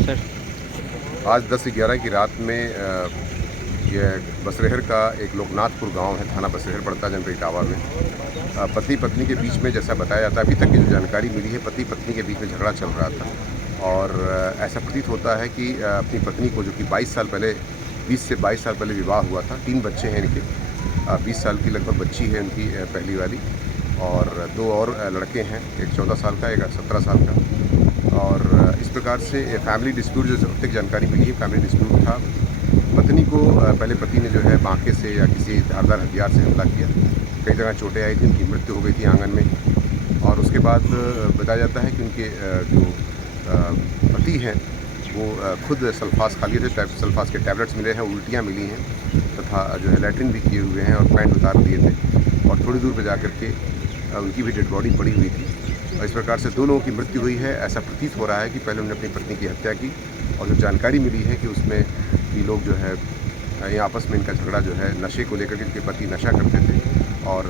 Sir. आज 10-11 की रात में ये बसरेहर का एक लोकनाथपुर गांव है, थाना बसरेहर पड़ता है जनपद इटावा में। पति पत्नी के बीच में जैसा बताया जाता है, अभी तक की जो जानकारी मिली है, पति पत्नी के बीच में झगड़ा चल रहा था और ऐसा प्रतीत होता है कि अपनी पत्नी को, जो कि 22 साल पहले 20 से 22 साल पहले विवाह हुआ था, 3 बच्चे हैं इनके, 20 साल की लगभग बच्ची है उनकी पहली वाली, और 2 और लड़के हैं, एक 14 साल का, एक 17 साल का। और इस प्रकार से फैमिली डिस्प्यूट, जो अब तक जानकारी मिली है, फैमिली डिस्प्यूट था। पत्नी को पहले पति ने जो है बांके से या किसी धारदार हथियार से हमला किया, कई जगह चोटें आई थी, उनकी मृत्यु हो गई थी आंगन में। और उसके बाद बताया जाता है कि उनके जो पति हैं वो खुद सल्फास खा लिए थे, सल्फास के टैबलेट्स मिले हैं, उल्टियाँ मिली हैं तथा जो है लैट्रिन भी किए हुए हैं और पैंट उतार दिए थे, और थोड़ी दूर पर जा कर के उनकी भी डेड बॉडी पड़ी हुई थी। और इस प्रकार से 2 लोगों की मृत्यु हुई है। ऐसा प्रतीत हो रहा है कि पहले उन्होंने अपनी पत्नी की हत्या की, और जो जानकारी मिली है कि उसमें ये लोग जो है ये आपस में इनका झगड़ा जो है नशे को लेकर के, इनके पति नशा करते थे और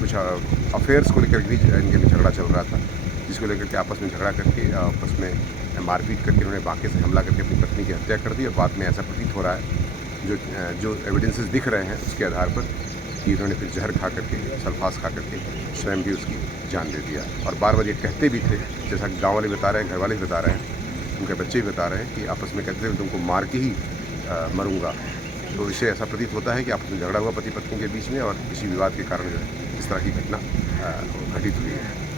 कुछ अफेयर्स को लेकर भी इनके में झगड़ा चल रहा था, जिसको लेकर के आपस में झगड़ा करके आपस में मारपीट करके उन्होंने बांके से हमला करके अपनी पत्नी की हत्या कर दी। और बाद में ऐसा प्रतीत हो रहा है, जो एविडेंसेस दिख रहे हैं उसके आधार पर, कि उन्होंने फिर जहर खा करके, सल्फास खा करके स्वयं भी उसकी जान दे दिया। और बार-बार ये कहते भी थे, जैसा कि गाँव वाले बता रहे हैं, घर वाले भी बता रहे हैं, उनके बच्चे भी बता रहे हैं कि आपस में कहते थे तुमको मार के ही मरूँगा। तो इससे ऐसा प्रतीत होता है कि आपस में झगड़ा हुआ पति पत्नी के बीच में, और किसी विवाद के कारण जो है इस तरह की घटना घटित हुई है।